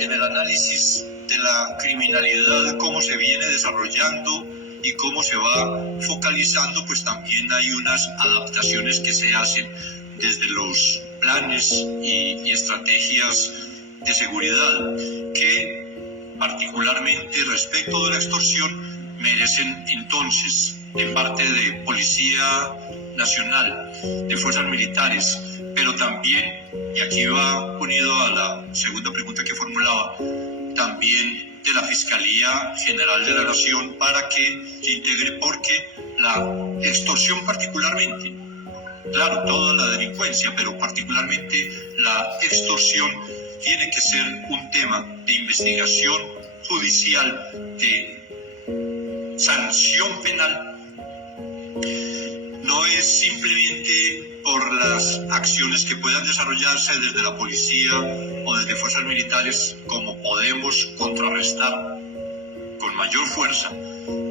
en el análisis de la criminalidad, cómo se viene desarrollando y cómo se va focalizando, pues también hay unas adaptaciones que se hacen desde los planes y estrategias de seguridad, que particularmente respecto de la extorsión merecen entonces, de parte de Policía Nacional, de fuerzas militares, pero también, y aquí va unido a la segunda pregunta que formulaba, también de la Fiscalía General de la Nación, para que se integre, porque la extorsión particularmente, claro, toda la delincuencia, pero particularmente la extorsión, tiene que ser un tema de investigación judicial, de sanción penal. No es simplemente por las acciones que puedan desarrollarse desde la policía o desde fuerzas militares como podemos contrarrestar con mayor fuerza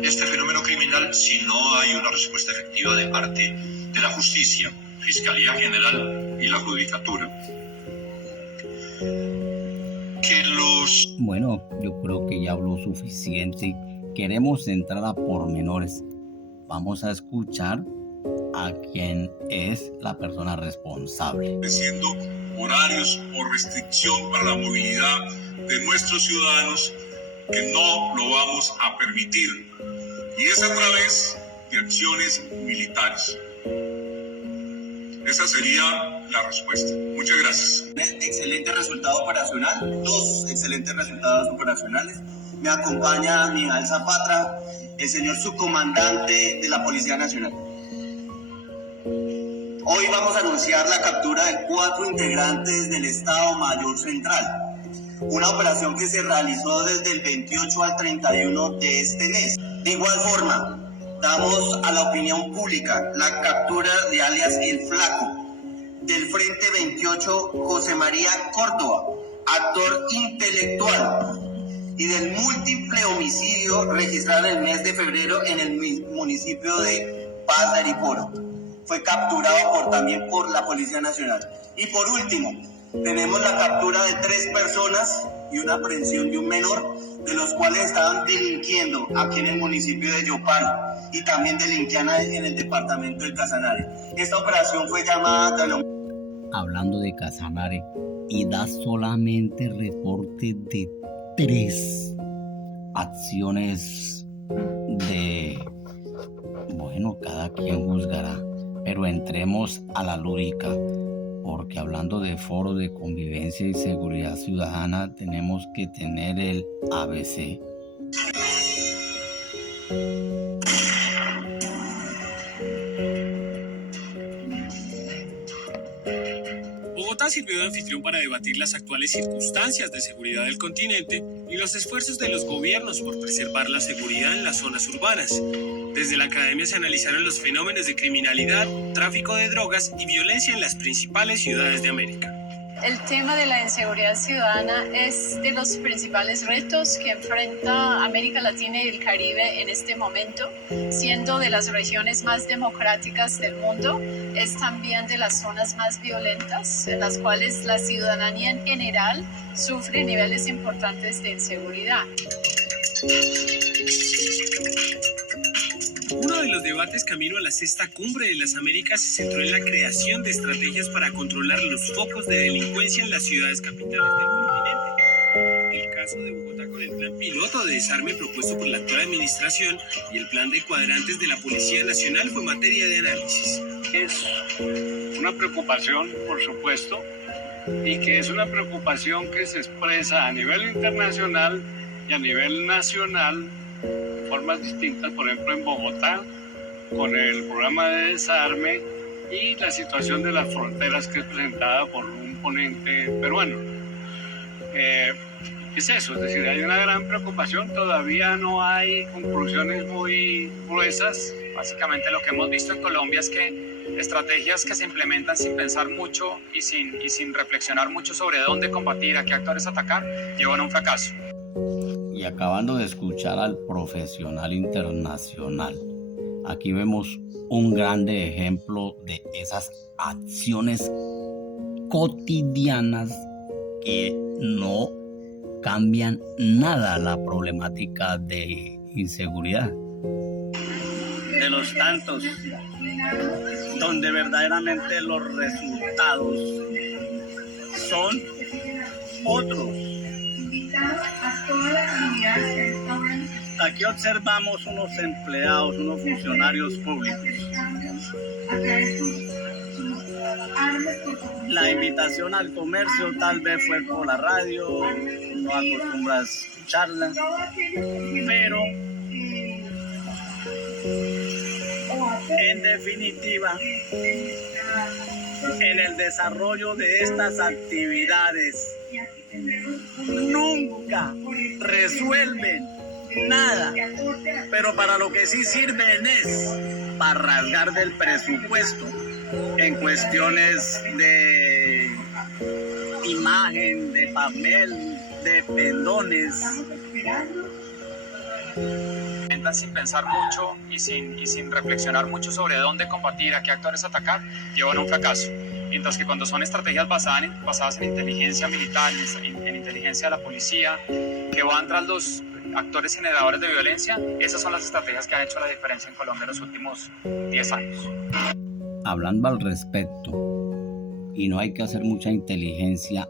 este fenómeno criminal, si no hay una respuesta efectiva de parte de la justicia, Fiscalía General y la Judicatura. Bueno, yo creo que ya habló suficiente. Queremos entrar a pormenores. Vamos a escuchar a quien es la persona responsable. Estableciendo horarios o restricción para la movilidad de nuestros ciudadanos, que no lo vamos a permitir, y es a través de acciones militares. Esa sería la respuesta. Muchas gracias. Excelente resultado operacional, 2 excelentes resultados operacionales. Me acompaña Mijal Zapatra, el señor subcomandante de la Policía Nacional. Hoy vamos a anunciar la captura de 4 integrantes del Estado Mayor Central, una operación que se realizó desde el 28 al 31 de este mes. De igual forma, damos a la opinión pública la captura de alias El Flaco, del Frente 28 José María Córdoba, actor intelectual, y del múltiple homicidio registrado en el mes de febrero en el municipio de Paz de Ariporo. Fue capturado también por la Policía Nacional. Y por último, tenemos la captura de 3 personas y una aprehensión de un menor, de los cuales estaban delinquiendo aquí en el municipio de Yopal y también delinquían en el departamento de Casanare. Esta operación fue llamada... Hablando de Casanare, y da solamente reporte de 3 acciones de... Bueno, cada quien juzgará, pero entremos a la lúdica, porque hablando de foro de convivencia y seguridad ciudadana, tenemos que tener el ABC. Bogotá sirvió de anfitrión para debatir las actuales circunstancias de seguridad del continente y los esfuerzos de los gobiernos por preservar la seguridad en las zonas urbanas. Desde la academia se analizaron los fenómenos de criminalidad, tráfico de drogas y violencia en las principales ciudades de América. El tema de la inseguridad ciudadana es de los principales retos que enfrenta América Latina y el Caribe en este momento, siendo de las regiones más democráticas del mundo, es también de las zonas más violentas, en las cuales la ciudadanía en general sufre niveles importantes de inseguridad. Uno de los debates camino a la sexta cumbre de las Américas se centró en la creación de estrategias para controlar los focos de delincuencia en las ciudades capitales del continente. El caso de Bogotá con el plan piloto de desarme propuesto por la actual administración y el plan de cuadrantes de la Policía Nacional fue materia de análisis. Es una preocupación, por supuesto, y que es una preocupación que se expresa a nivel internacional y a nivel nacional de formas distintas, por ejemplo en Bogotá, con el programa de desarme y la situación de las fronteras que es presentada por un ponente peruano. Es eso, es decir, hay una gran preocupación, todavía no hay conclusiones muy gruesas. Básicamente lo que hemos visto en Colombia es que estrategias que se implementan sin pensar mucho y sin reflexionar mucho sobre dónde combatir, a qué actores atacar, llevan a un fracaso. Y acabando de escuchar al profesional internacional, aquí vemos un grande ejemplo de esas acciones cotidianas que no cambian nada la problemática de inseguridad. De los tantos donde verdaderamente los resultados son otros. Aquí observamos unos empleados, unos funcionarios públicos. La invitación al comercio tal vez fue por la radio, no acostumbras escucharla, pero en definitiva, en el desarrollo de estas actividades nunca resuelven nada, pero para lo que sí sirven es para rasgar del presupuesto en cuestiones de imagen, de papel, de pendones. Sin pensar mucho y sin reflexionar mucho sobre dónde combatir, a qué actores atacar, llevan a un fracaso. Mientras que cuando son estrategias basadas en inteligencia militar, en inteligencia de la policía, que van tras los actores generadores de violencia, esas son las estrategias que han hecho la diferencia en Colombia en los últimos 10 años. Hablando al respecto, y no hay que hacer mucha inteligencia,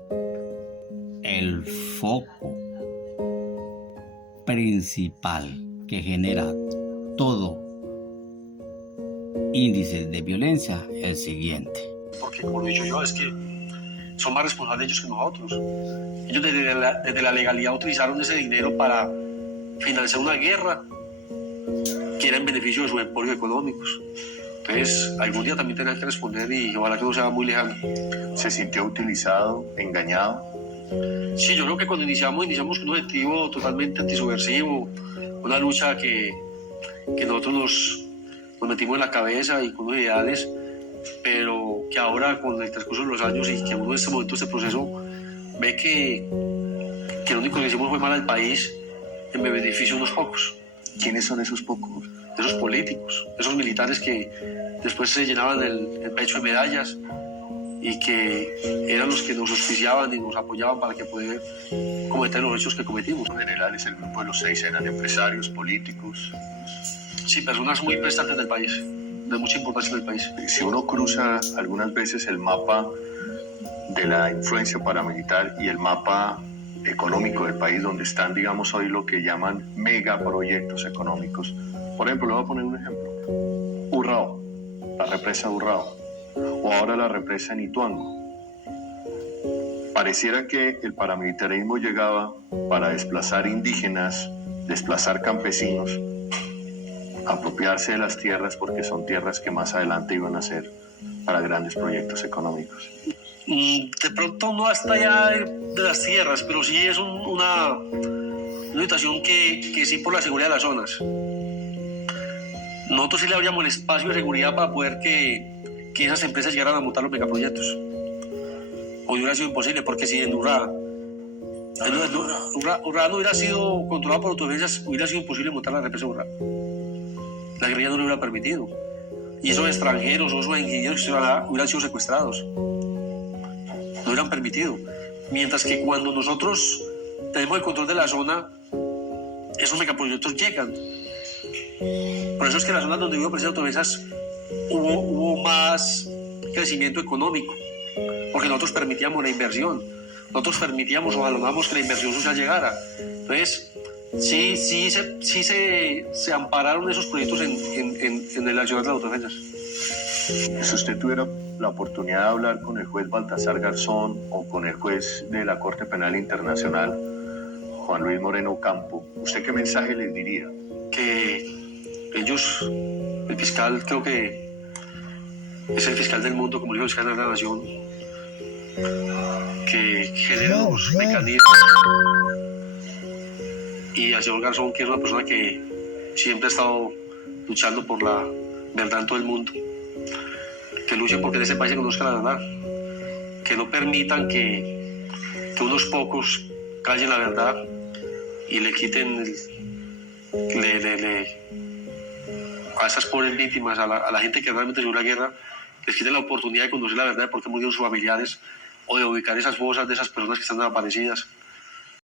el foco principal que genera todo índice de violencia es el siguiente. Porque como lo he dicho yo, es que son más responsables ellos que nosotros. Ellos desde la legalidad utilizaron ese dinero para financiar una guerra que era en beneficio de sus emporios económicos. Entonces, algún día también tendrán que responder y ojalá que no sea muy lejano. ¿Se sintió utilizado, engañado? Sí, yo creo que cuando iniciamos con un objetivo totalmente antisubversivo, una lucha que nosotros nos metimos en la cabeza y con unos ideales, pero que ahora con el transcurso de los años y que uno en este momento, este proceso, ve que lo único que hicimos fue mal al país en beneficio de unos pocos. ¿Quiénes son esos pocos? Esos políticos, esos militares que después se llenaban el pecho de medallas y que eran los que nos auspiciaban y nos apoyaban para que poder cometer los hechos que cometimos. En general, el grupo de los 6 eran empresarios, políticos. Sí, personas muy prestantes del país, de mucha importancia en el país. Si uno cruza algunas veces el mapa de la influencia paramilitar y el mapa económico del país, donde están, digamos, hoy lo que llaman megaproyectos económicos. Por ejemplo, le voy a poner un ejemplo. Urrao, la represa de Urrao, o ahora la represa en Ituango. Pareciera que el paramilitarismo llegaba para desplazar indígenas, desplazar campesinos, apropiarse de las tierras porque son tierras que más adelante iban a ser para grandes proyectos económicos. De pronto no hasta allá de las tierras, pero sí es una situación que sí por la seguridad de las zonas. Nosotros sí le abríamos el espacio de seguridad para poder que esas empresas llegaran a montar los megaproyectos. Hoy hubiera sido imposible, porque si en Urrá no hubiera sido controlado por autodefensas, hubiera sido imposible montar la represa de Urrá. La guerrilla no lo hubiera permitido. Y esos extranjeros o esos ingenieros que hubieran sido secuestrados. No hubieran permitido. Mientras que cuando nosotros tenemos el control de la zona, esos megaproyectos llegan. Por eso es que en las zonas donde hubo presencia de autodefensas hubo más crecimiento económico, porque nosotros permitíamos la inversión, nosotros permitíamos o alonábamos que la inversión social llegara. Entonces, sí se ampararon esos proyectos en el accionar de las autodefensas. Si usted tuviera la oportunidad de hablar con el juez Baltasar Garzón o con el juez de la Corte Penal Internacional, Juan Luis Moreno Campo, ¿usted qué mensaje les diría? Que ellos, el fiscal, creo que es el fiscal del mundo, como dijo el fiscal de la Nación, que genera los mecanismos. Y al señor Garzón, que es una persona que siempre ha estado luchando por la verdad en todo el mundo, que luchen porque en ese país se conozca la verdad, que no permitan que unos pocos callen la verdad y le quiten a esas pobres víctimas, a la gente que realmente sufrió la guerra, les quiten la oportunidad de conocer la verdad de por qué murieron sus familiares o de ubicar esas fosas de esas personas que están desaparecidas.